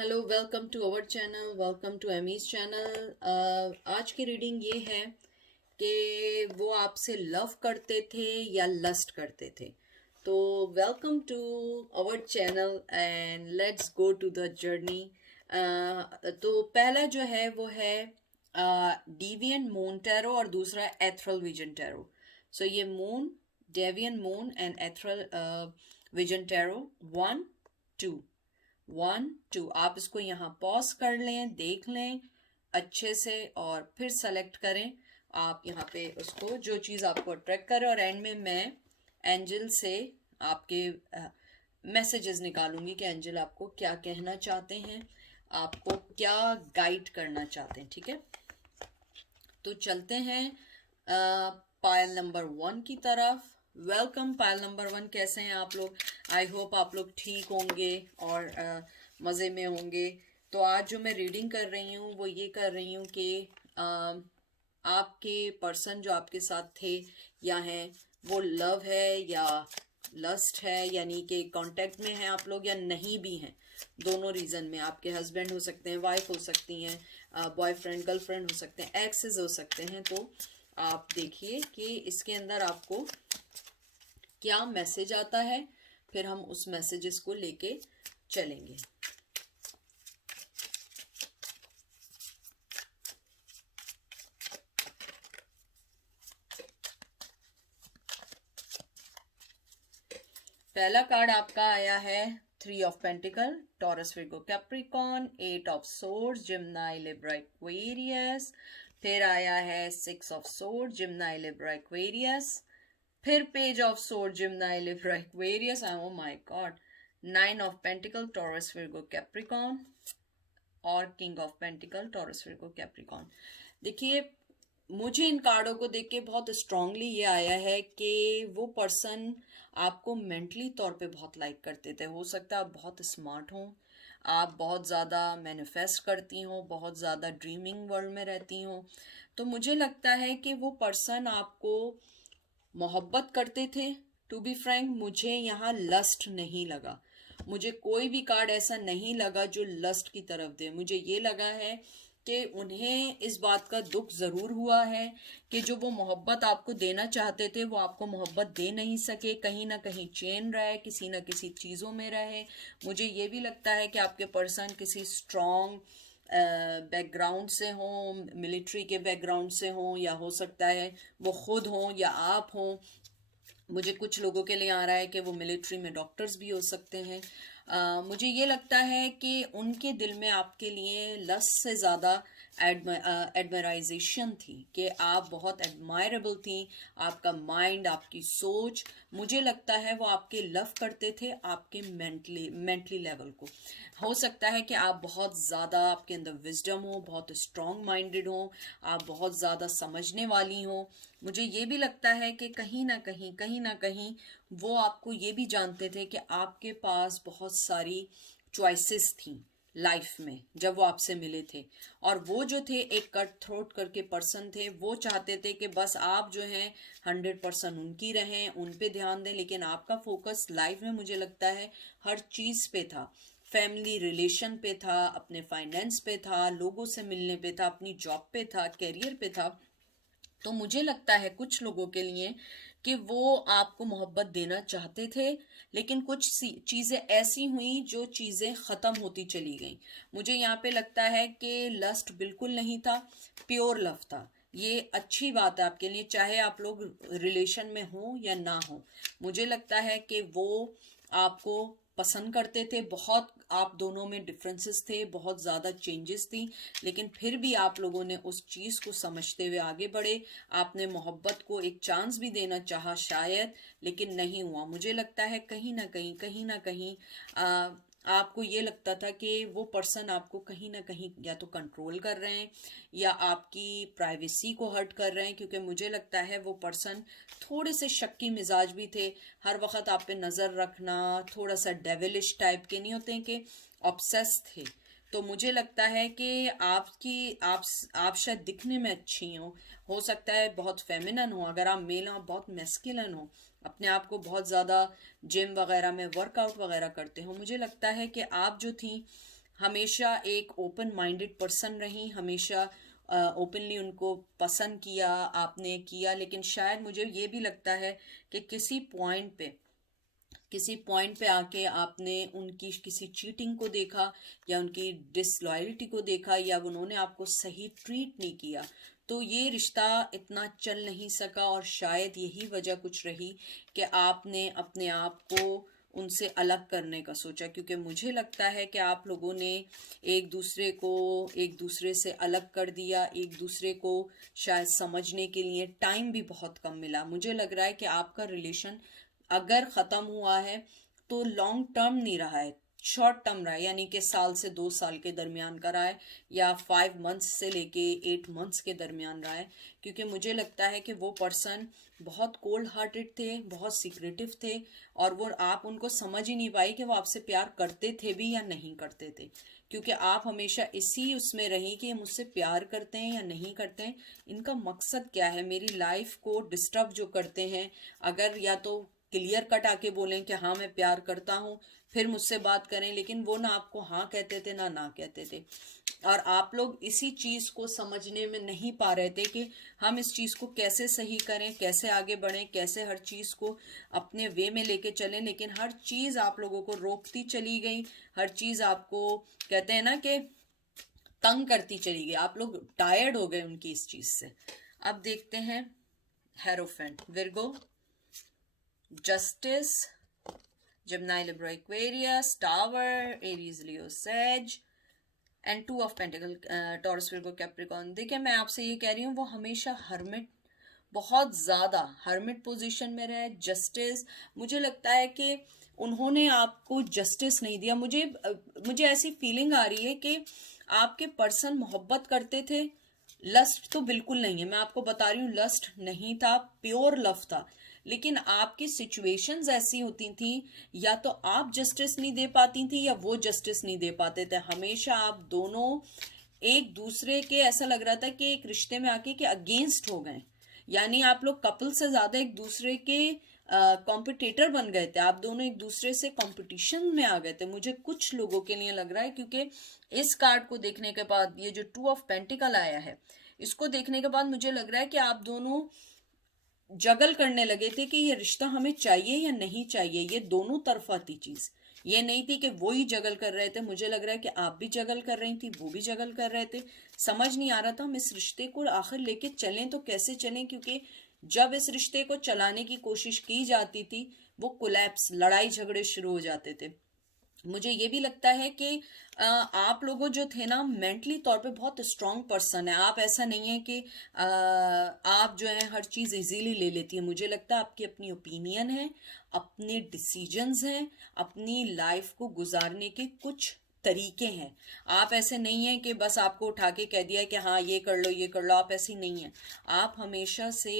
Hello, welcome to our channel, welcome to Amy's channel. आज की reading ये है कि वो आपसे लव करते थे या लस्ट करते थे। तो welcome to our channel and let's go to the journey. तो पहला जो है वो है डिवियन मून टैरो और दूसरा एथरल विजन टैरो। सो ये moon, deviant moon and ethereal vision tarot 1 2 1 2। आप इसको यहाँ पॉज कर लें, देख लें अच्छे से और फिर सेलेक्ट करें। आप यहाँ पे उसको जो चीज़ आपको अट्रैक्ट करे और एंड में मैं एंजल से आपके मैसेजेस निकालूंगी कि एंजल आपको क्या कहना चाहते हैं, आपको क्या गाइड करना चाहते हैं। ठीक है, तो चलते हैं पायल नंबर 1 की तरफ। वेलकम पायल नंबर 1, कैसे हैं आप लोग? आई होप आप लोग ठीक होंगे और मज़े में होंगे। तो आज जो मैं रीडिंग कर रही हूँ वो ये कर रही हूँ कि आपके पर्सन जो आपके साथ थे या हैं वो लव है या लस्ट है, यानी कि कांटेक्ट में हैं आप लोग या नहीं भी हैं। दोनों रीजन में आपके हस्बैंड हो सकते हैं, वाइफ हो सकती हैं, बॉयफ्रेंड गर्लफ्रेंड हो सकते हैं, एक्सेस हो सकते हैं। तो आप देखिए कि इसके अंदर आपको क्या मैसेज आता है, फिर हम उस मैसेजेस को लेके चलेंगे। पहला कार्ड आपका आया है 3 of pentacle, Taurus Virgo Capricorn, 8 of swords, Gemini Libra Aquarius. फिर आया है 6 of sword, Gemini Libra Aquarius. फिर page of sword, Gemini Libra Aquarius. Oh my god, 9 of pentacle, Taurus Virgo Capricorn और king of pentacle, Taurus Virgo Capricorn. देखिए, मुझे इन कार्डों को देख के बहुत स्ट्रांगली ये आया है कि वो पर्सन आपको मेंटली तौर पे बहुत लाइक करते थे। हो सकता है आप बहुत स्मार्ट हों, आप बहुत ज़्यादा मैनिफेस्ट करती हों, बहुत ज़्यादा ड्रीमिंग वर्ल्ड में रहती हों। तो मुझे लगता है कि वो पर्सन आपको मोहब्बत करते थे। टू बी फ्रैंक, मुझे यहाँ लस्ट नहीं लगा। मुझे कोई भी कार्ड ऐसा नहीं लगा जो लस्ट की तरफ दे। मुझे ये लगा है कि उन्हें इस बात का दुख ज़रूर हुआ है कि जो वो मोहब्बत आपको देना चाहते थे वो आपको मोहब्बत दे नहीं सके, कहीं ना कहीं चेन रहे, किसी ना किसी चीज़ों में रहे। मुझे ये भी लगता है कि आपके पर्सन किसी स्ट्रॉन्ग बैकग्राउंड से हों, मिलिट्री के बैकग्राउंड से हों, या हो सकता है वो खुद हों या आप हों। मुझे कुछ लोगों के लिए आ रहा है कि वो मिलिट्री में डॉक्टर्स भी हो सकते हैं। मुझे ये लगता है कि उनके दिल में आपके लिए लस्ट से ज़्यादा एडमराइजेशन थी कि आप बहुत एडमायरेबल थी। आपका माइंड, आपकी सोच, मुझे लगता है वो आपके लव करते थे, आपके मेंटली लेवल को। हो सकता है कि आप बहुत ज़्यादा, आपके अंदर विजडम हो, बहुत स्ट्रॉन्ग माइंडेड हो, आप बहुत ज़्यादा समझने वाली हो। मुझे ये भी लगता है कि कहीं ना कहीं वो आपको ये भी जानते थे कि आपके पास बहुत सारी चॉइसेस थी लाइफ में जब वो आपसे मिले थे। और वो जो थे एक कट थ्रोट करके पर्सन थे। वो चाहते थे कि बस आप जो हैं 100% उनकी रहें, उन पे ध्यान दें। लेकिन आपका फोकस लाइफ में मुझे लगता है हर चीज़ पे था। फैमिली रिलेशन पे था, अपने फाइनेंस पे था, लोगों से मिलने पे था, अपनी जॉब पे था, करियर पे था। तो मुझे लगता है कुछ लोगों के लिए कि वो आपको मोहब्बत देना चाहते थे, लेकिन कुछ चीज़ें ऐसी हुई जो चीज़ें ख़त्म होती चली गई। मुझे यहाँ पे लगता है कि लस्ट बिल्कुल नहीं था, प्योर लव था। ये अच्छी बात है आपके लिए, चाहे आप लोग रिलेशन में हो या ना हो। मुझे लगता है कि वो आपको पसंद करते थे बहुत। आप दोनों में डिफरेंसेस थे, बहुत ज़्यादा चेंजेस थी, लेकिन फिर भी आप लोगों ने उस चीज़ को समझते हुए आगे बढ़े। आपने मोहब्बत को एक चांस भी देना चाहा शायद, लेकिन नहीं हुआ। मुझे लगता है कहीं ना कहीं आपको ये लगता था कि वो पर्सन आपको कहीं ना कहीं या तो कंट्रोल कर रहे हैं या आपकी प्राइवेसी को हर्ट कर रहे हैं, क्योंकि मुझे लगता है वो पर्सन थोड़े से शक्की मिजाज भी थे। हर वक्त आप पे नज़र रखना, थोड़ा सा डेविलिश टाइप के नहीं होते हैं कि ऑब्सेस थे। तो मुझे लगता है कि आप शायद दिखने में अच्छी हो सकता है बहुत फेमिनन हो। अगर आप मेल हो, आप बहुत मैस्कुलिन हो, अपने आप को बहुत ज़्यादा जिम वगैरह में वर्कआउट वगैरह करते हो। मुझे लगता है कि आप जो थी हमेशा एक ओपन माइंडेड पर्सन रही, हमेशा ओपनली उनको पसंद किया, आपने किया, लेकिन शायद मुझे ये भी लगता है कि किसी पॉइंट पे आके आपने उनकी किसी चीटिंग को देखा या उनकी डिसलॉयल्टी को देखा या उन्होंने आपको सही ट्रीट नहीं किया, तो ये रिश्ता इतना चल नहीं सका। और शायद यही वजह कुछ रही कि आपने अपने आप को उनसे अलग करने का सोचा, क्योंकि मुझे लगता है कि आप लोगों ने एक दूसरे से अलग कर दिया, एक दूसरे को शायद समझने के लिए टाइम भी बहुत कम मिला। मुझे लग रहा है कि आपका रिलेशन अगर ख़त्म हुआ है तो लॉन्ग टर्म नहीं रहा है, शॉर्ट टर्म रहा है, यानी कि साल से 2 साल के दरमियान का रहा है या 5 मंथ्स से लेके 8 मंथ्स के दरमियान रहा है। क्योंकि मुझे लगता है कि वो पर्सन बहुत कोल्ड हार्टेड थे, बहुत सीक्रेटिव थे, और वो आप उनको समझ ही नहीं पाई कि वो आपसे प्यार करते थे भी या नहीं करते थे। क्योंकि आप हमेशा इसी उसमें रही कि ये मुझसे प्यार करते हैं या नहीं करते हैं, इनका मकसद क्या है, मेरी लाइफ को डिस्टर्ब जो करते हैं। अगर या तो क्लियर कट आके बोलें कि हाँ मैं प्यार करता हूँ, फिर मुझसे बात करें, लेकिन वो ना आपको हाँ कहते थे ना कहते थे। और आप लोग इसी चीज को समझने में नहीं पा रहे थे कि हम इस चीज को कैसे सही करें, कैसे आगे बढ़ें, कैसे हर चीज को अपने वे में लेके चलें। लेकिन हर चीज आप लोगों को रोकती चली गई, हर चीज आपको कहते हैं ना कि तंग करती चली गई, आप लोग टायर्ड हो गए उनकी इस चीज से। अब देखते हैं hierophant, Virgo, justice, Gemini, Libra, Aquarius, Tower, Aries, Leo, Sag and 2 of pentacle, Taurus, Virgo, Capricorn. देखिए मैं आपसे ये कह रही हूँ वो हमेशा हर्मिट, बहुत ज़्यादा हर्मिट पोजीशन में रहे। जस्टिस, मुझे लगता है कि उन्होंने आपको जस्टिस नहीं दिया। मुझे ऐसी फीलिंग आ रही है कि आपके पर्सन मोहब्बत करते थे, लस्ट तो बिल्कुल नहीं है, मैं आपको बता रही हूँ, लस्ट नहीं था, प्योर लव था। लेकिन आपकी सिचुएशंस ऐसी होती थी, या तो आप जस्टिस नहीं दे पाती थी या वो जस्टिस नहीं दे पाते थे। हमेशा आप दोनों एक दूसरे के, ऐसा लग रहा था कि एक रिश्ते में आके के अगेंस्ट हो गए, यानी आप लोग कपल से ज्यादा एक दूसरे के कॉम्पिटिटर बन गए थे। आप दोनों एक दूसरे से कंपटीशन में आ गए थे, मुझे कुछ लोगों के लिए लग रहा है। क्योंकि इस कार्ड को देखने के बाद, ये जो 2 ऑफ पेंटिकल आया है, इसको देखने के बाद मुझे लग रहा है कि आप दोनों जगल करने लगे थे कि ये रिश्ता हमें चाहिए या नहीं चाहिए। ये दोनों तरफा थी चीज, ये नहीं थी कि वो ही जगल कर रहे थे। मुझे लग रहा है कि आप भी जगल कर रही थी, वो भी जगल कर रहे थे। समझ नहीं आ रहा था हम इस रिश्ते को आखिर लेके चलें तो कैसे चलें, क्योंकि जब इस रिश्ते को चलाने की कोशिश की जाती थी वो कोलैप्स, लड़ाई झगड़े शुरू हो जाते थे। मुझे ये भी लगता है कि आप लोगों जो थे ना, मेंटली तौर पे बहुत स्ट्रांग पर्सन है आप। ऐसा नहीं है कि आप जो है हर चीज़ इजीली ले लेती है। मुझे लगता है आपकी अपनी ओपिनियन है, अपने डिसीजंस हैं, अपनी लाइफ को गुजारने के कुछ तरीके हैं। आप ऐसे नहीं है कि बस आपको उठा के कह दिया कि हाँ ये कर लो ये कर लो, आप ऐसी नहीं है। आप हमेशा से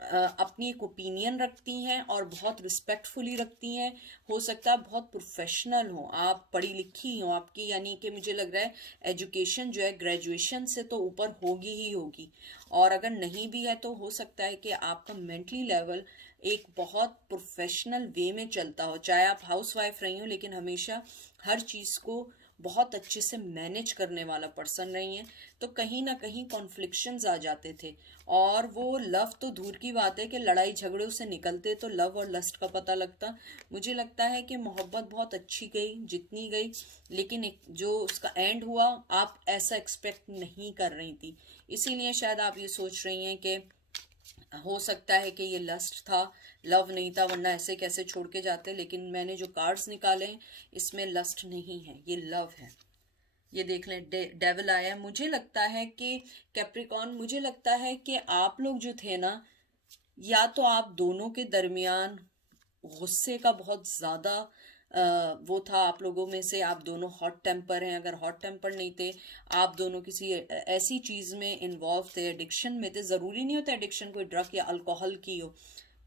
अपनी एक ओपिनियन रखती हैं और बहुत रिस्पेक्टफुली रखती हैं। हो सकता है बहुत प्रोफेशनल हो, आप पढ़ी लिखी हो, आपकी यानी कि मुझे लग रहा है एजुकेशन जो है ग्रेजुएशन से तो ऊपर होगी ही होगी। और अगर नहीं भी है तो हो सकता है कि आपका मेंटली लेवल एक बहुत प्रोफेशनल वे में चलता हो। चाहे आप हाउस वाइफ रही हो, लेकिन हमेशा हर चीज़ को बहुत अच्छे से मैनेज करने वाला पर्सन रही हैं। तो कहीं ना कहीं कॉन्फ्लिक्शंस आ जाते थे, और वो लव तो दूर की बात है कि लड़ाई झगड़ों से निकलते तो लव और लस्ट का पता लगता। मुझे लगता है कि मोहब्बत बहुत अच्छी गई जितनी गई, लेकिन जो उसका एंड हुआ आप ऐसा एक्सपेक्ट नहीं कर रही थी। इसीलिए शायद आप ये सोच रही हैं कि हो सकता है कि ये लस्ट था, लव नहीं था, वरना ऐसे कैसे छोड़ के जाते। लेकिन मैंने जो कार्ड्स निकाले हैं इसमें लस्ट नहीं है, ये लव है। ये देख लें, डेविल आया है। मुझे लगता है कि कैप्रिकॉर्न, मुझे लगता है कि आप लोग जो थे ना, या तो आप दोनों के दरमियान गुस्से का बहुत ज्यादा वो था। आप लोगों में से आप दोनों हॉट टेम्पर हैं। अगर हॉट टेम्पर नहीं थे, आप दोनों किसी ऐसी चीज में इन्वॉल्व थे, एडिक्शन में थे। जरूरी नहीं होता एडिक्शन कोई ड्रग या अल्कोहल की हो,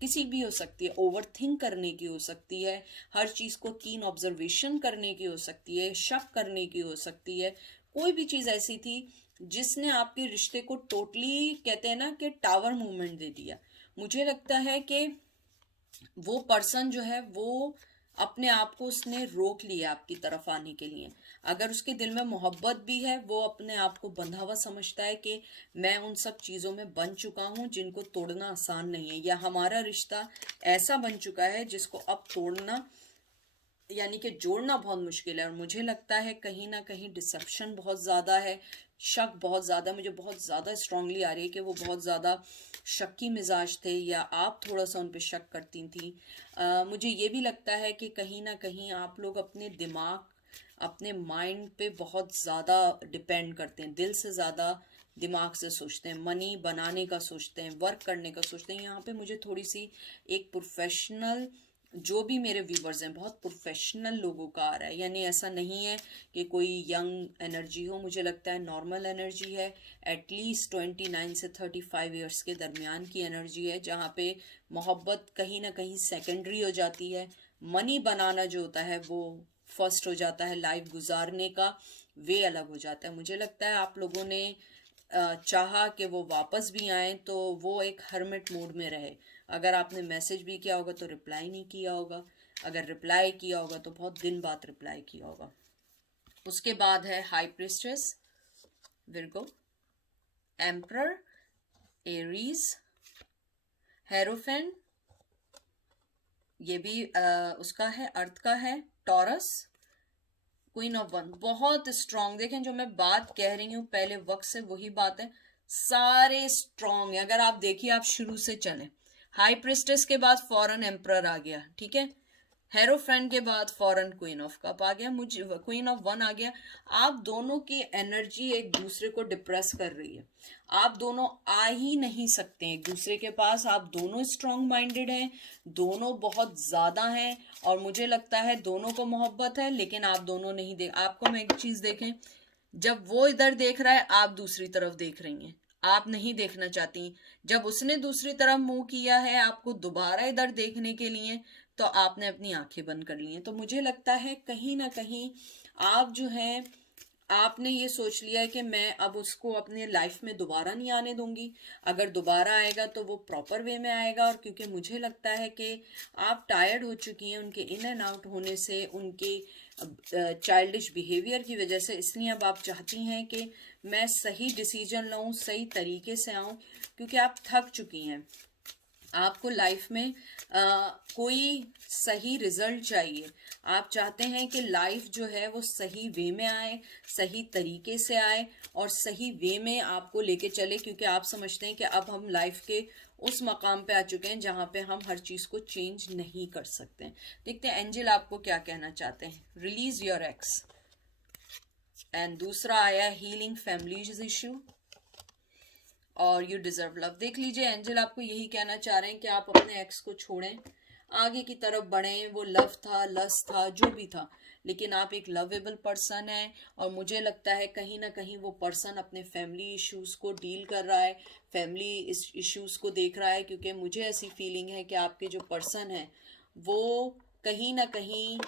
किसी भी हो सकती है। ओवर थिंक करने की हो सकती है, हर चीज को कीन ऑब्जर्वेशन करने की हो सकती है, शक करने की हो सकती है। कोई भी चीज ऐसी थी जिसने आपके रिश्ते को टोटली, कहते हैं ना कि टावर मूवमेंट दे दिया। मुझे लगता है कि वो पर्सन जो है वो अपने आप को उसने रोक लिया आपकी तरफ आने के लिए। अगर उसके दिल में मोहब्बत भी है, वो अपने आप को बंधा हुआ समझता है कि मैं उन सब चीज़ों में बन चुका हूँ जिनको तोड़ना आसान नहीं है, या हमारा रिश्ता ऐसा बन चुका है जिसको अब तोड़ना यानी कि जोड़ना बहुत मुश्किल है। और मुझे लगता है कहीं ना कहीं डिसेप्शन बहुत ज़्यादा है, शक बहुत ज़्यादा, मुझे बहुत ज़्यादा स्ट्रांगली आ रही है कि वो बहुत ज़्यादा शक्की मिजाज थे, या आप थोड़ा सा उन पे शक करती थी। मुझे ये भी लगता है कि कहीं ना कहीं आप लोग अपने दिमाग, अपने माइंड पे बहुत ज़्यादा डिपेंड करते हैं, दिल से ज़्यादा दिमाग से सोचते हैं, मनी बनाने का सोचते हैं, वर्क करने का सोचते हैं। यहाँ पे मुझे थोड़ी सी एक प्रोफेशनल, जो भी मेरे व्यूवर्स हैं बहुत प्रोफेशनल लोगों का आ रहा है, यानी ऐसा नहीं है कि कोई यंग एनर्जी हो, मुझे लगता है नॉर्मल एनर्जी है, एटलीस्ट 29 से 35 ईयर्स के दरमियान की एनर्जी है, जहाँ पे मोहब्बत कहीं ना कहीं सेकेंडरी हो जाती है, मनी बनाना जो होता है वो फर्स्ट हो जाता है, लाइफ गुजारने का वे अलग हो जाता है। मुझे लगता है आप लोगों ने चाहा कि वो वापस भी आए तो वो एक हर्मिट मोड में रहे। अगर आपने मैसेज भी किया होगा तो रिप्लाई नहीं किया होगा, अगर रिप्लाई किया होगा तो बहुत दिन बाद रिप्लाई किया होगा। उसके बाद है high priestess, Virgo, emperor, Aries, hierophant, ये भी उसका है, अर्थ का है, टॉरस, क्वीन ऑफ वन। बहुत स्ट्रांग, देखें जो मैं बात कह रही हूँ पहले वक्त से वही बात है, सारे स्ट्रांग है। अगर आप देखिए, आप शुरू से चले, हाई प्रिस्टेस के बाद फॉरन एम्परर आ गया, ठीक है, हेरोफ्रेंड के बाद फॉरन क्वीन ऑफ कप आ गया, मुझे क्वीन ऑफ वन आ गया। आप दोनों की एनर्जी एक दूसरे को डिप्रेस कर रही है, आप दोनों आ ही नहीं सकते एक दूसरे के पास, आप दोनों स्ट्रांग माइंडेड हैं, दोनों बहुत ज्यादा हैं, और मुझे लगता है दोनों को मोहब्बत है, लेकिन आप दोनों नहीं देख, आपको मैं एक चीज देखें, जब वो इधर देख रहा है आप दूसरी तरफ देख रही हैं, आप नहीं देखना चाहती, जब उसने दूसरी तरफ मुंह किया है आपको दोबारा इधर देखने के लिए, तो आपने अपनी आंखें बंद कर ली हैं। तो मुझे लगता है कहीं ना कहीं आप जो हैं, आपने ये सोच लिया है कि मैं अब उसको अपने लाइफ में दोबारा नहीं आने दूंगी, अगर दोबारा आएगा तो वो प्रॉपर वे में आएगा। और क्योंकि मुझे लगता है कि आप टायर्ड हो चुकी हैं उनके इन एंड आउट होने से, उनके चाइल्डिश बिहेवियर की वजह से, इसलिए अब आप चाहती हैं कि मैं सही डिसीजन लूँ, सही तरीके से आऊँ, क्योंकि आप थक चुकी हैं। आपको लाइफ में कोई सही रिजल्ट चाहिए, आप चाहते हैं कि लाइफ जो है वो सही वे में आए, सही तरीके से आए, और सही वे में आपको लेके चले, क्योंकि आप समझते हैं कि अब हम लाइफ के उस मकाम पे आ चुके हैं जहाँ पे हम हर चीज़ को चेंज नहीं कर सकते हैं। देखते हैं एंजल आपको क्या कहना चाहते हैं। रिलीज योर एक्स, एंड दूसरा आया हीलिंग फैमिलीज इश्यू, और यू डिजर्व लव। देख लीजिए एंजल आपको यही कहना चाह रहे हैं कि आप अपने एक्स को छोड़ें, आगे की तरफ बढ़ें, वो लव था, लस्ट था, जो भी था, लेकिन आप एक लवेबल पर्सन हैं, और मुझे लगता है कहीं ना कहीं वो पर्सन अपने फैमिली इश्यूज को डील कर रहा है, फैमिली इश्यूज को देख रहा है, क्योंकि मुझे ऐसी फीलिंग है कि आपके जो पर्सन है वो कहीं ना कहीं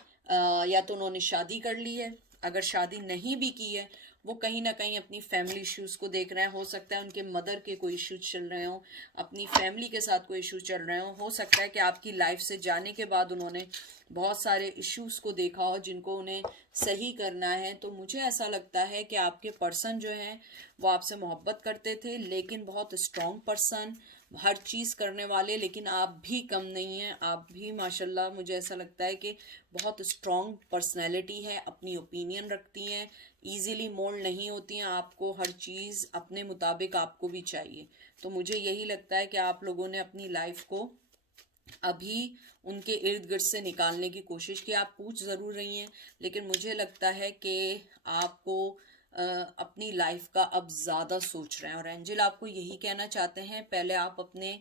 या तो उन्होंने शादी कर ली है, अगर शादी नहीं भी की है वो कहीं ना कहीं अपनी फैमिली इश्यूज को देख रहे हैं। हो सकता है उनके मदर के कोई इश्यूज चल रहे हो, अपनी फैमिली के साथ कोई इश्यूज चल रहे हो सकता है कि आपकी लाइफ से जाने के बाद उन्होंने बहुत सारे इश्यूज को देखा हो जिनको उन्हें सही करना है। तो मुझे ऐसा लगता है कि आपके पर्सन जो हैं वो आपसे मोहब्बत करते थे, लेकिन बहुत स्ट्रॉन्ग पर्सन, हर चीज़ करने वाले, लेकिन आप भी कम नहीं हैं, आप भी माशाल्लाह मुझे ऐसा लगता है कि बहुत स्ट्रॉन्ग पर्सनैलिटी है, अपनी ओपिनियन रखती हैं, ईजिली मोल्ड नहीं होती हैं, आपको हर चीज़ अपने मुताबिक आपको भी चाहिए। तो मुझे यही लगता है कि आप लोगों ने अपनी लाइफ को अभी उनके इर्द गिर्द से निकालने की कोशिश की। आप पूछ ज़रूर रही हैं, लेकिन मुझे लगता है कि आपको अपनी लाइफ का अब ज़्यादा सोच रहे हैं, और एंजल आपको यही कहना चाहते हैं पहले आप अपने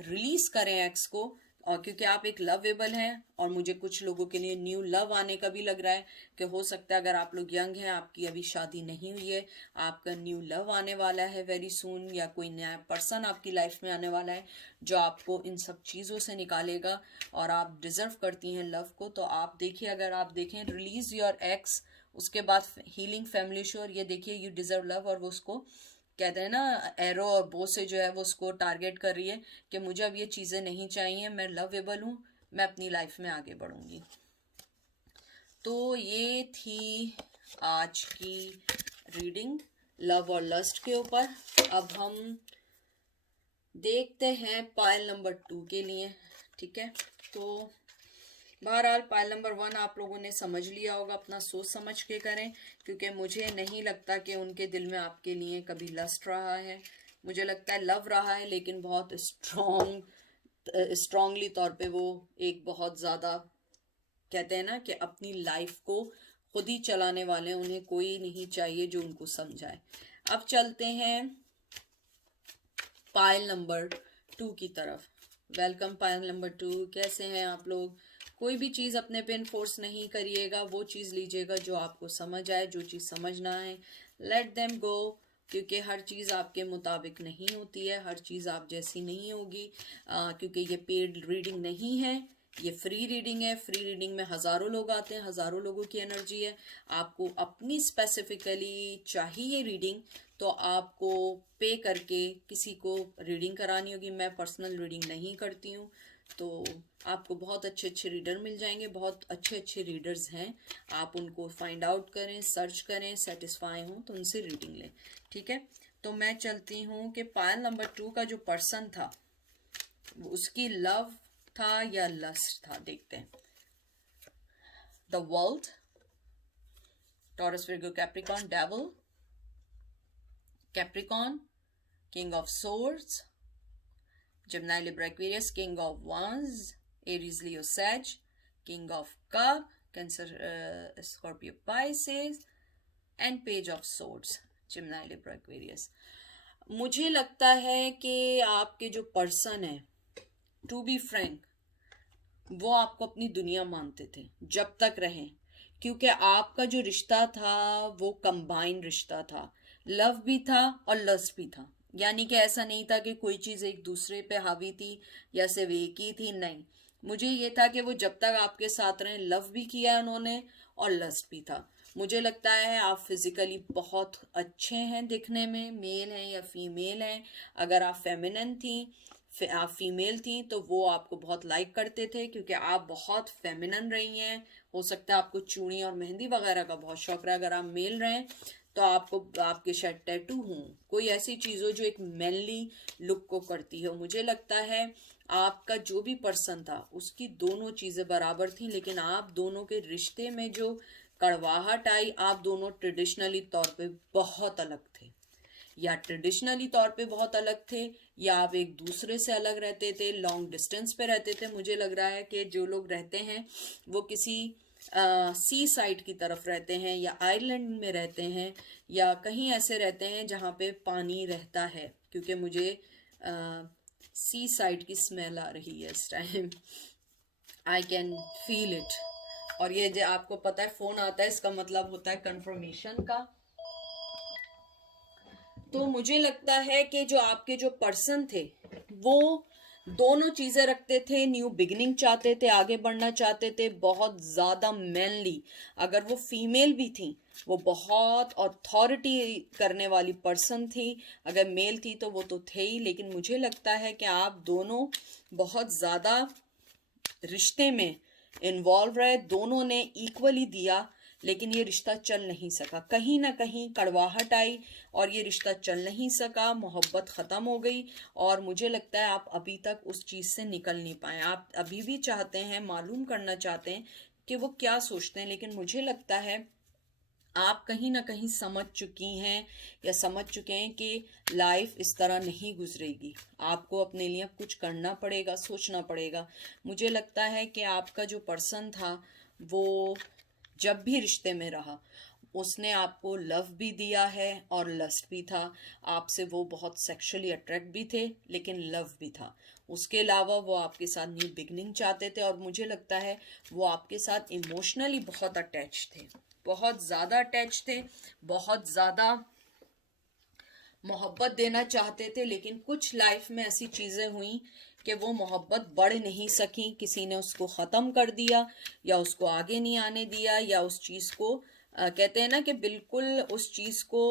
रिलीज करें एक्स को, और क्योंकि आप एक लवेबल हैं, और मुझे कुछ लोगों के लिए न्यू लव आने का भी लग रहा है कि हो सकता है अगर आप लोग यंग हैं, आपकी अभी शादी नहीं हुई है, आपका न्यू लव आने वाला है वेरी सून, या कोई नया पर्सन आपकी लाइफ में आने वाला है जो आपको इन सब चीज़ों से निकालेगा, और आप डिजर्व करती हैं लव को। तो आप देखिए, अगर आप देखें रिलीज योर एक्स, उसके बाद हीलिंग फैमिली इशू, और ये देखिए यू डिजर्व लव, और वो उसको कहते हैं ना एरो और बो से जो है वो उसको टारगेट कर रही है कि मुझे अब ये चीज़ें नहीं चाहिए, मैं लवेबल हूँ, मैं अपनी लाइफ में आगे बढ़ूंगी। तो ये थी आज की रीडिंग लव और लस्ट के ऊपर। अब हम देखते हैं पाइल नंबर 2 के लिए। ठीक है, तो बहरहाल पाइल नंबर 1 आप लोगों ने समझ लिया होगा, अपना सोच समझ के करें, क्योंकि मुझे नहीं लगता कि उनके दिल में आपके लिए कभी लस्ट रहा है। मुझे लगता है लव रहा है, लेकिन बहुत स्ट्रॉन्गली तौर पे वो एक बहुत ज़्यादा, कहते हैं ना कि अपनी लाइफ को खुद ही चलाने वाले हैं, उन्हें कोई नहीं चाहिए जो उनको समझाए। अब चलते हैं पाइल नंबर 2 की तरफ। वेलकम पाइल नंबर 2, कैसे हैं आप लोग? कोई भी चीज़ अपने पे इन्फोर्स नहीं करिएगा, वो चीज़ लीजिएगा जो आपको समझ आए, जो चीज़ समझना है लेट देम गो, क्योंकि हर चीज़ आपके मुताबिक नहीं होती है, हर चीज़ आप जैसी नहीं होगी, क्योंकि ये पेड रीडिंग नहीं है, ये फ्री रीडिंग है। फ्री रीडिंग में हज़ारों लोग आते हैं, हज़ारों लोगों की एनर्जी है। आपको अपनी स्पेसिफिकली चाहिए रीडिंग तो आपको पे करके किसी को रीडिंग करानी होगी। मैं पर्सनल रीडिंग नहीं करती हूँ, तो आपको बहुत अच्छे अच्छे रीडर मिल जाएंगे, बहुत अच्छे अच्छे रीडर्स हैं, आप उनको फाइंड आउट करें, सर्च करें, सेटिस्फाई हों तो उनसे रीडिंग लें। ठीक है, तो मैं चलती हूँ कि पाइल नंबर 2 का जो पर्सन था उसकी लव था या लस्ट था, देखते हैं। The world, taurus, Virgo, Capricorn, devil, Capricorn, king of swords, Gemini, Libra, Aquarius, King of Wands, Aries, Leo, Sag, King of Cup, Cancer, Scorpio, Pisces, and Page of Swords, Gemini, Libra, Aquarius। मुझे लगता है कि आपके जो person है, to be frank, वो आपको अपनी दुनिया मानते थे जब तक रहें, क्योंकि आपका जो रिश्ता था वो कंबाइन रिश्ता था, लव भी था और लस्ट भी था। यानी कि ऐसा नहीं था कि कोई चीज़ एक दूसरे पे हावी थी या सिर्फ एक ही थी, नहीं। मुझे ये था कि वो जब तक आपके साथ रहे, लव भी किया उन्होंने और लस्ट भी था। मुझे लगता है आप फिजिकली बहुत अच्छे हैं दिखने में, मेल हैं या फीमेल हैं। अगर आप फेमिनिन थी, आप फीमेल थी, तो वो आपको बहुत लाइक करते थे, क्योंकि आप बहुत फेमिनिन रही हैं। हो सकता है आपको चूड़ी और मेहंदी वगैरह का बहुत शौक रहा। अगर आप मेल रहे तो आपको, आपके शायद टैटू हो, कोई ऐसी चीज़ हो जो एक मैनली लुक को करती हो। मुझे लगता है आपका जो भी पर्सन था उसकी दोनों चीज़ें बराबर थी, लेकिन आप दोनों के रिश्ते में जो कड़वाहट आई, आप दोनों ट्रेडिशनली तौर पे बहुत अलग थे, या ट्रेडिशनली तौर पे बहुत अलग थे, या आप एक दूसरे से अलग रहते थे, लॉन्ग डिस्टेंस पे रहते थे। मुझे लग रहा है कि जो लोग रहते हैं वो किसी सी साइड की तरफ रहते हैं, या आइलैंड में रहते हैं, या कहीं ऐसे रहते हैं जहाँ पे पानी रहता है, क्योंकि मुझे सी साइड की स्मेल आ रही है इस time, I can feel it. और ये जो आपको पता है फोन आता है, इसका मतलब होता है कंफर्मेशन का। तो मुझे लगता है कि जो आपके जो पर्सन थे वो दोनों चीजें रखते थे, न्यू बिगिनिंग चाहते थे, आगे बढ़ना चाहते थे, बहुत ज्यादा मैनली। अगर वो फीमेल भी थी, वो बहुत अथॉरिटी करने वाली पर्सन थी। अगर मेल थी तो वो तो थे ही, लेकिन मुझे लगता है कि आप दोनों बहुत ज्यादा रिश्ते में इन्वॉल्व रहे, दोनों ने इक्वली दिया, लेकिन ये रिश्ता चल नहीं सका। कहीं ना कहीं कड़वाहट आई और ये रिश्ता चल नहीं सका, मोहब्बत ख़त्म हो गई। और मुझे लगता है आप अभी तक उस चीज़ से निकल नहीं पाए। आप अभी भी चाहते हैं, मालूम करना चाहते हैं कि वो क्या सोचते हैं, लेकिन मुझे लगता है आप कहीं ना कहीं समझ चुकी हैं या समझ चुके हैं कि लाइफ इस तरह नहीं गुजरेगी। आपको अपने लिए कुछ करना पड़ेगा, सोचना पड़ेगा। मुझे लगता है कि आपका जो पर्सन था वो जब भी रिश्ते में रहा, उसने आपको लव भी दिया है और लस्ट भी था। आपसे वो बहुत सेक्सुअली अट्रैक्ट भी थे, लेकिन लव भी था। उसके अलावा वो आपके साथ न्यू बिगनिंग चाहते थे, और मुझे लगता है वो आपके साथ इमोशनली बहुत अटैच थे, बहुत ज़्यादा अटैच थे, बहुत ज़्यादा मोहब्बत देना चाहते थे। लेकिन कुछ लाइफ में ऐसी चीज़ें हुई कि वो मोहब्बत बढ़ नहीं सकी, किसी ने उसको ख़त्म कर दिया, या उसको आगे नहीं आने दिया, या उस चीज़ को कहते हैं ना कि बिल्कुल उस चीज़ को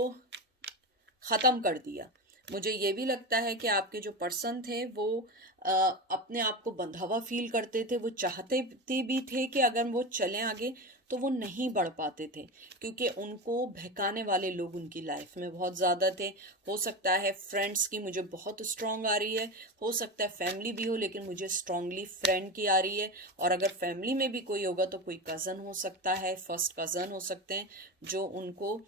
ख़त्म कर दिया। मुझे ये भी लगता है कि आपके जो पर्सन थे वो अपने आप को बंधा हुआ फील करते थे। वो चाहते भी थे कि अगर वो चलें आगे तो वो नहीं बढ़ पाते थे, क्योंकि उनको बहकाने वाले लोग उनकी लाइफ में बहुत ज़्यादा थे। हो सकता है फ्रेंड्स की मुझे बहुत स्ट्रांग आ रही है, हो सकता है फैमिली भी हो लेकिन मुझे स्ट्रांगली फ्रेंड की आ रही है, और अगर फैमिली में भी कोई होगा तो कोई कज़न हो सकता है, फर्स्ट कज़न हो सकते हैं जो उनको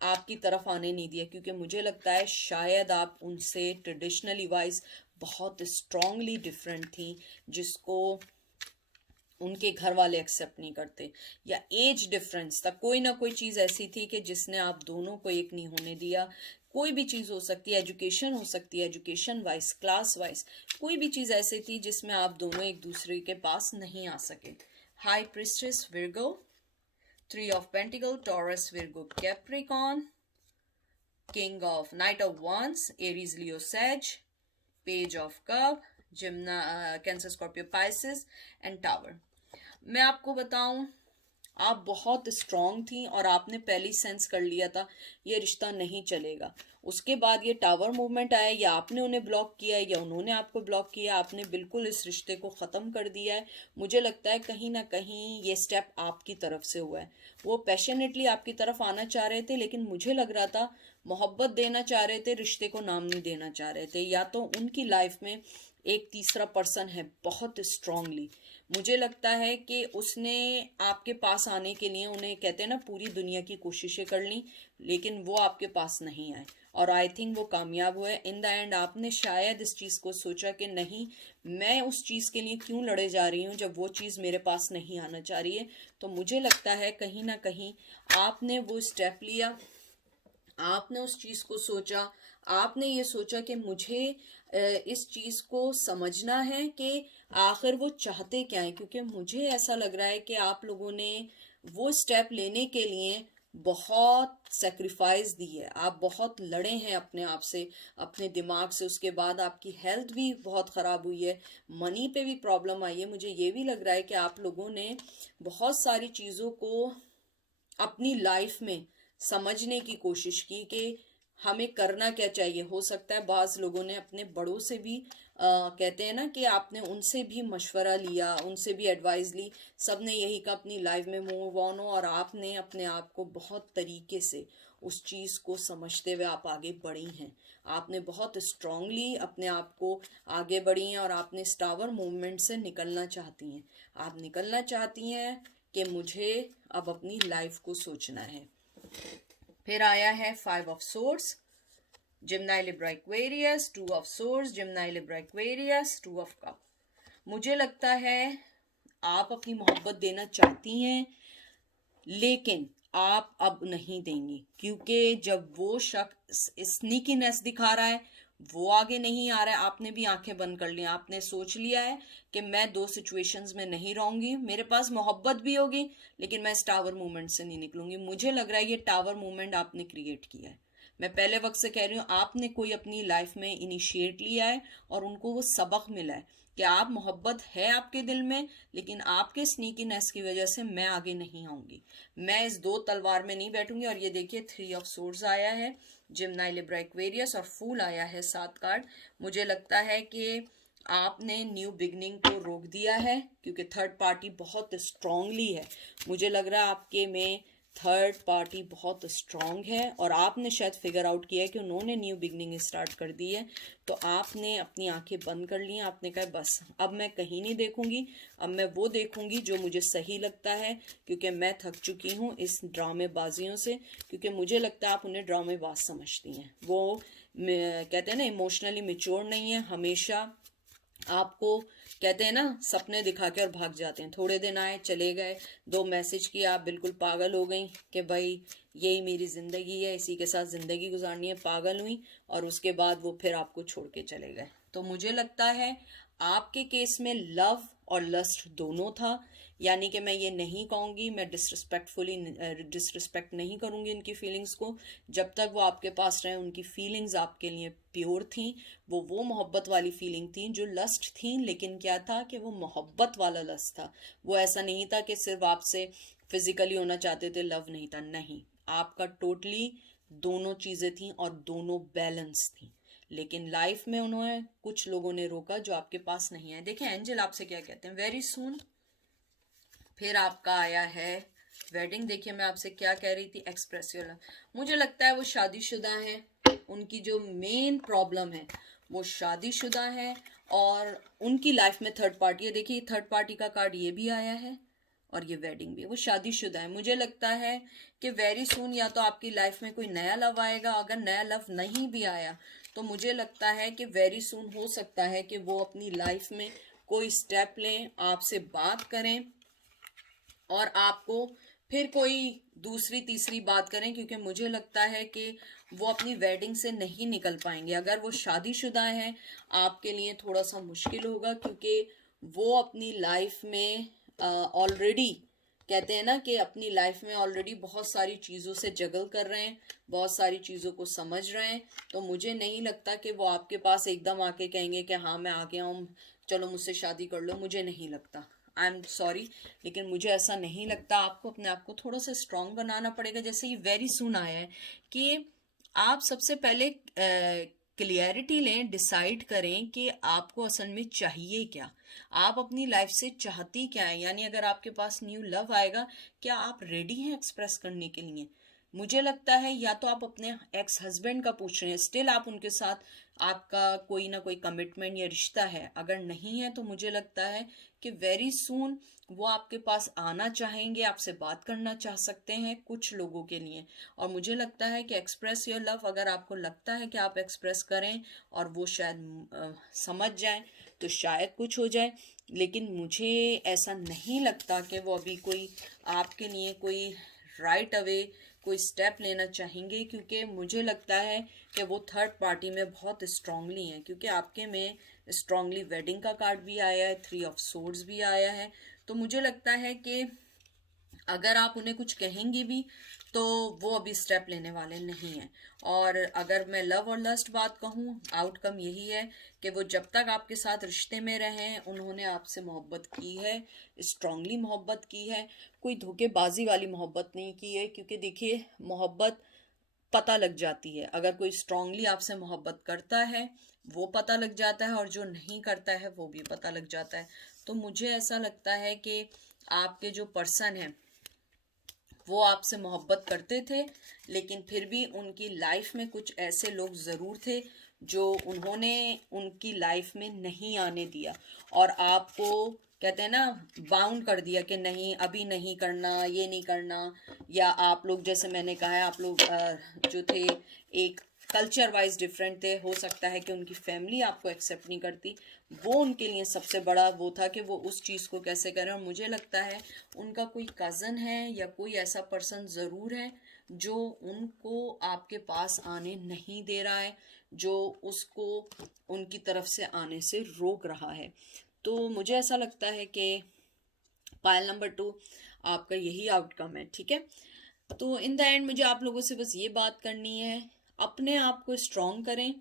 आपकी तरफ आने नहीं दिया, क्योंकि मुझे लगता है शायद आप उनसे ट्रेडिशनली वाइज बहुत स्ट्रांगली डिफरेंट थी, जिसको उनके घर वाले एक्सेप्ट नहीं करते, या एज डिफरेंस था, कोई ना कोई चीज़ ऐसी थी कि जिसने आप दोनों को एक नहीं होने दिया। कोई भी चीज़ हो सकती है, एजुकेशन हो सकती है, एजुकेशन वाइज, क्लास वाइज, कोई भी चीज़ ऐसी थी जिसमें आप दोनों एक दूसरे के पास नहीं आ सके। High priestess Virgo, three of pentacle Taurus Virgo Capricorn, king of knight of wands Aries Leo सेज, page of cup, Gemini Cancer Scorpio Pisces and tower. मैं आपको बताऊं, आप बहुत स्ट्रांग थी और आपने पहले सेंस कर लिया था ये रिश्ता नहीं चलेगा। उसके बाद ये टावर मूवमेंट आया, या आपने उन्हें ब्लॉक किया है या उन्होंने आपको ब्लॉक किया, आपने बिल्कुल इस रिश्ते को ख़त्म कर दिया है। मुझे लगता है कहीं ना कहीं ये स्टेप आपकी तरफ से हुआ है। वो पैशनेटली आपकी तरफ आना चाह रहे थे, लेकिन मुझे लग रहा था मोहब्बत देना चाह रहे थे, रिश्ते को नाम नहीं देना चाह रहे थे, या तो उनकी लाइफ में एक तीसरा पर्सन है बहुत स्ट्रांगली। मुझे लगता है कि उसने आपके पास आने के लिए, उन्हें कहते हैं ना, पूरी दुनिया की कोशिशें कर ली, लेकिन वो आपके पास नहीं आए, और आई थिंक वो कामयाब हुए इन द एंड। आपने शायद इस चीज़ को सोचा कि नहीं, मैं उस चीज़ के लिए क्यों लड़े जा रही हूँ जब वो चीज़ मेरे पास नहीं आना चाह रही है। तो मुझे लगता है कहीं ना कहीं आपने वो स्टेप लिया, आपने उस चीज़ को सोचा, आपने ये सोचा कि मुझे इस चीज़ को समझना है कि आखिर वो चाहते क्या है, क्योंकि मुझे ऐसा लग रहा है कि आप लोगों ने वो स्टेप लेने के लिए बहुत सेक्रीफाइस दी है, आप बहुत लड़े हैं अपने आप से, अपने दिमाग से। उसके बाद आपकी हेल्थ भी बहुत ख़राब हुई है, मनी पे भी प्रॉब्लम आई है। मुझे ये भी लग रहा है कि आप लोगों ने बहुत सारी चीज़ों को अपनी लाइफ में समझने की कोशिश की कि हमें करना क्या चाहिए। हो सकता है बाज़ लोगों ने अपने बड़ों से भी कहते हैं ना कि आपने उनसे भी मशवरा लिया, उनसे भी एडवाइस ली, सब ने यही कहा अपनी लाइफ में मूव ऑन हो, और आपने अपने आप को बहुत तरीके से उस चीज़ को समझते हुए आप आगे बढ़ी हैं। आपने बहुत स्ट्रांगली अपने आप को आगे बढ़ी हैं, और आपने इस टावर मूवमेंट से निकलना चाहती हैं। आप निकलना चाहती हैं कि मुझे अब अपनी लाइफ को सोचना है। फिर आया है 5 of swords, Gemini Libra Aquarius, 2 of swords, Gemini Libra Aquarius, 2 of cup. मुझे लगता है आप अपनी मोहब्बत देना चाहती हैं, लेकिन आप अब नहीं देंगी, क्योंकि जब वो शख्स स्नीकीनेस दिखा रहा है, वो आगे नहीं आ रहा है, आपने भी आंखें बंद कर ली, आपने सोच लिया है कि मैं दो सिचुएशंस में नहीं रहूंगी, मेरे पास मोहब्बत भी होगी लेकिन मैं इस टावर मूवमेंट से नहीं निकलूंगी। मुझे लग रहा है ये टावर मूवमेंट आपने क्रिएट किया है। मैं पहले वक्त से कह रही हूँ, आपने कोई अपनी लाइफ में इनिशिएट लिया है और उनको वो सबक मिला है कि आप, मोहब्बत है आपके दिल में, लेकिन आपके स्नीकीनेस की वजह से मैं आगे नहीं आऊंगी, मैं इस दो तलवार में नहीं बैठूंगी। और ये देखिए 3 ऑफ सोर्ड्स आया है, जिम्नाई लिब्रा एक्वेरियस, और फूल आया है 7 कार्ड। मुझे लगता है कि आपने न्यू बिगनिंग को रोक दिया है, क्योंकि थर्ड पार्टी बहुत स्ट्रांगली है। मुझे लग रहा है आपके में थर्ड पार्टी बहुत स्ट्रांग है, और आपने शायद फिगर आउट किया है कि उन्होंने न्यू बिगनिंग स्टार्ट कर दी है, तो आपने अपनी आंखें बंद कर ली हैं। आपने कहा बस अब मैं कहीं नहीं देखूंगी, अब मैं वो देखूंगी जो मुझे सही लगता है, क्योंकि मैं थक चुकी हूँ इस ड्रामेबाजियों से। क्योंकि मुझे लगता है आप उन्हें ड्रामेबाज समझती हैं, वो कहते हैं ना इमोशनली मेच्योर नहीं है, हमेशा आपको कहते हैं ना सपने दिखा के और भाग जाते हैं। थोड़े दिन आए चले गए, 2 मैसेज किया, आप बिल्कुल पागल हो गई कि भाई यही मेरी ज़िंदगी है, इसी के साथ ज़िंदगी गुजारनी है, पागल हुई, और उसके बाद वो फिर आपको छोड़ के चले गए। तो मुझे लगता है आपके केस में लव और लस्ट दोनों था, यानी कि मैं ये नहीं कहूँगी, मैं डिसरिस्पेक्ट नहीं करूँगी उनकी फीलिंग्स को। जब तक वो आपके पास रहे, उनकी फीलिंग्स आपके लिए प्योर थी, वो मोहब्बत वाली फीलिंग थी जो लस्ट थी, लेकिन क्या था कि वो मोहब्बत वाला लस्ट था। वो ऐसा नहीं था कि सिर्फ आपसे फिजिकली होना चाहते थे, लव नहीं था, नहीं, आपका टोटली दोनों चीज़ें थी और दोनों बैलेंस थी। लेकिन लाइफ में उन्होंने कुछ लोगों ने रोका जो आपके पास नहीं है। देखिए एंजल आपसे क्या कहते हैं, वेरी सून। फिर आपका आया है वेडिंग। देखिए मैं आपसे क्या कह रही थी, एक्सप्रेस योर लव। मुझे लगता है वो शादीशुदा है, उनकी जो मेन प्रॉब्लम है वो शादीशुदा है और उनकी लाइफ में थर्ड पार्टी है। देखिए थर्ड पार्टी का कार्ड ये भी आया है और ये वेडिंग भी है, वो शादीशुदा है। मुझे लगता है कि वेरी सून या तो आपकी लाइफ में कोई नया लव आएगा, अगर नया लव नहीं भी आया तो मुझे लगता है कि वेरी सून हो सकता है कि वो अपनी लाइफ में कोई स्टेप लें, आपसे बात करें और आपको फिर कोई दूसरी तीसरी बात करें, क्योंकि मुझे लगता है कि वो अपनी वेडिंग से नहीं निकल पाएंगे। अगर वो शादीशुदा हैं आपके लिए थोड़ा सा मुश्किल होगा, क्योंकि वो अपनी लाइफ में ऑलरेडी कहते हैं ना कि अपनी लाइफ में ऑलरेडी बहुत सारी चीज़ों से जगल कर रहे हैं, बहुत सारी चीज़ों को समझ रहे हैं। तो मुझे नहीं लगता कि वो आपके पास एकदम आके कहेंगे कि हाँ मैं आ गया हूँ, चलो मुझसे शादी कर लो। मुझे नहीं लगता, आई एम सॉरी, लेकिन मुझे ऐसा नहीं लगता। आपको अपने आप को थोड़ा सा स्ट्रांग बनाना पड़ेगा। जैसे ये वेरी सुन आया है कि आप सबसे पहले क्लियरिटी लें, डिसाइड करें कि आपको असल में चाहिए क्या, आप अपनी लाइफ से चाहती क्या है। यानी अगर आपके पास न्यू लव आएगा, क्या आप रेडी हैं एक्सप्रेस करने के लिए। मुझे लगता है या तो आप अपने एक्स हस्बैंड का पूछ रहे हैं, स्टिल आप उनके साथ आपका कोई ना कोई कमिटमेंट या रिश्ता है। अगर नहीं है तो मुझे लगता है कि वेरी सून वो आपके पास आना चाहेंगे, आपसे बात करना चाह सकते हैं कुछ लोगों के लिए। और मुझे लगता है कि एक्सप्रेस योर लव, अगर आपको लगता है कि आप एक्सप्रेस करें और वो शायद समझ जाएं तो शायद कुछ हो जाए। लेकिन मुझे ऐसा नहीं लगता कि वो अभी कोई आपके लिए कोई राइट अवे कोई स्टेप लेना चाहेंगे, क्योंकि मुझे लगता है कि वो थर्ड पार्टी में बहुत स्ट्रांगली हैं। क्योंकि आपके में स्ट्रांगली वेडिंग का कार्ड भी आया है, 3 ऑफ सोर्ड्स भी आया है। तो मुझे लगता है कि अगर आप उन्हें कुछ कहेंगी भी तो वो अभी स्टेप लेने वाले नहीं हैं। और अगर मैं लव और लस्ट बात कहूँ, आउटकम यही है कि वो जब तक आपके साथ रिश्ते में रहें उन्होंने आपसे मोहब्बत की है, स्ट्रांगली मोहब्बत की है, कोई धोखेबाजी वाली मोहब्बत नहीं की है। क्योंकि देखिए मोहब्बत पता लग जाती है, अगर कोई स्ट्रांगली आपसे मोहब्बत करता है वो पता लग जाता है और जो नहीं करता है वो भी पता लग जाता है। तो मुझे ऐसा लगता है कि आपके जो पर्सन हैं वो आपसे मोहब्बत करते थे, लेकिन फिर भी उनकी लाइफ में कुछ ऐसे लोग ज़रूर थे जो उन्होंने उनकी लाइफ में नहीं आने दिया और आपको कहते हैं ना बाउंड कर दिया कि नहीं अभी नहीं करना, ये नहीं करना। या आप लोग जैसे मैंने कहा है, आप लोग जो थे एक कल्चर वाइज डिफरेंट थे, हो सकता है कि उनकी फैमिली आपको एक्सेप्ट नहीं करती। वो उनके लिए सबसे बड़ा वो था कि वो उस चीज़ को कैसे करें। और मुझे लगता है उनका कोई कज़न है या कोई ऐसा पर्सन ज़रूर है जो उनको आपके पास आने नहीं दे रहा है, जो उसको उनकी तरफ से आने से रोक रहा है। तो मुझे ऐसा लगता है कि पायल नंबर 2 आपका यही आउटकम है। ठीक है, तो इन द एंड मुझे आप लोगों से बस ये बात करनी है, अपने आप को स्ट्रॉन्ग करें,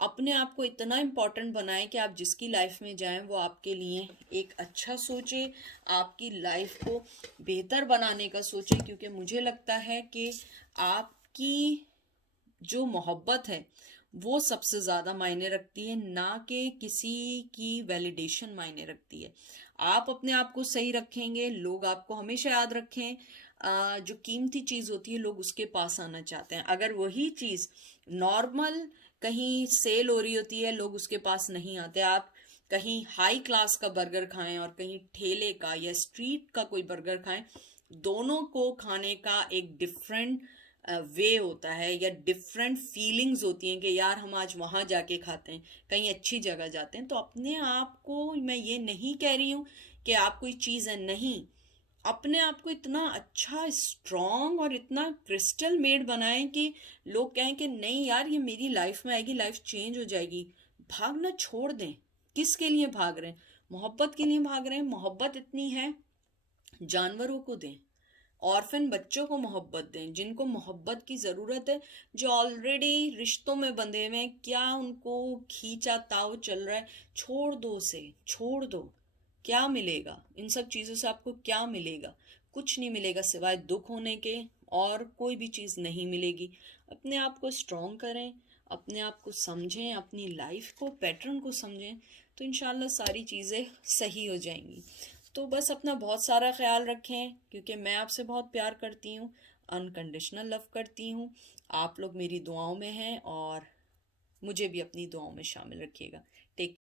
अपने आप को इतना इम्पोर्टेंट बनाएं कि आप जिसकी लाइफ में जाएं वो आपके लिए एक अच्छा सोचे, आपकी लाइफ को बेहतर बनाने का सोचे। क्योंकि मुझे लगता है कि आपकी जो मोहब्बत है वो सबसे ज़्यादा मायने रखती है, ना कि किसी की वैलिडेशन मायने रखती है। आप अपने आप को सही रखेंगे, लोग आपको हमेशा याद रखें। जो कीमती चीज़ होती है लोग उसके पास आना चाहते हैं। अगर वही चीज़ नॉर्मल कहीं सेल हो रही होती है लोग उसके पास नहीं आते। आप कहीं हाई क्लास का बर्गर खाएं और कहीं ठेले का या स्ट्रीट का कोई बर्गर खाएं, दोनों को खाने का एक डिफरेंट वे होता है या डिफरेंट फीलिंग्स होती हैं कि यार हम आज वहाँ जाके खाते हैं, कहीं अच्छी जगह जाते हैं। तो अपने आप को, मैं ये नहीं कह रही हूँ कि आप कोई चीज़ है, नहीं, अपने आप को इतना अच्छा स्ट्रॉन्ग और इतना क्रिस्टल मेड बनाएं कि लोग कहें कि नहीं यार ये मेरी लाइफ में आएगी, लाइफ चेंज हो जाएगी। भागना छोड़ दें। किसके लिए भाग रहे हैं? मोहब्बत के लिए भाग रहे हैं। मोहब्बत इतनी है, जानवरों को दें, ऑर्फन बच्चों को मोहब्बत दें, जिनको मोहब्बत की ज़रूरत है, जो ऑलरेडी रिश्तों में बंधे हुए हैं, क्या उनको खींचा ताव चल रहा है, छोड़ दो उसे, छोड़ दो। क्या मिलेगा इन सब चीज़ों से? आपको क्या मिलेगा? कुछ नहीं मिलेगा सिवाय दुख होने के, और कोई भी चीज़ नहीं मिलेगी। अपने आप को स्ट्रॉन्ग करें, अपने आप को समझें, अपनी लाइफ को, पैटर्न को समझें, तो इंशाल्लाह सारी चीज़ें सही हो जाएंगी। तो बस अपना बहुत सारा ख्याल रखें, क्योंकि मैं आपसे बहुत प्यार करती हूँ, अनकंडीशनल लव करती हूँ। आप लोग मेरी दुआओं में हैं और मुझे भी अपनी दुआओं में शामिल रखिएगा। टेक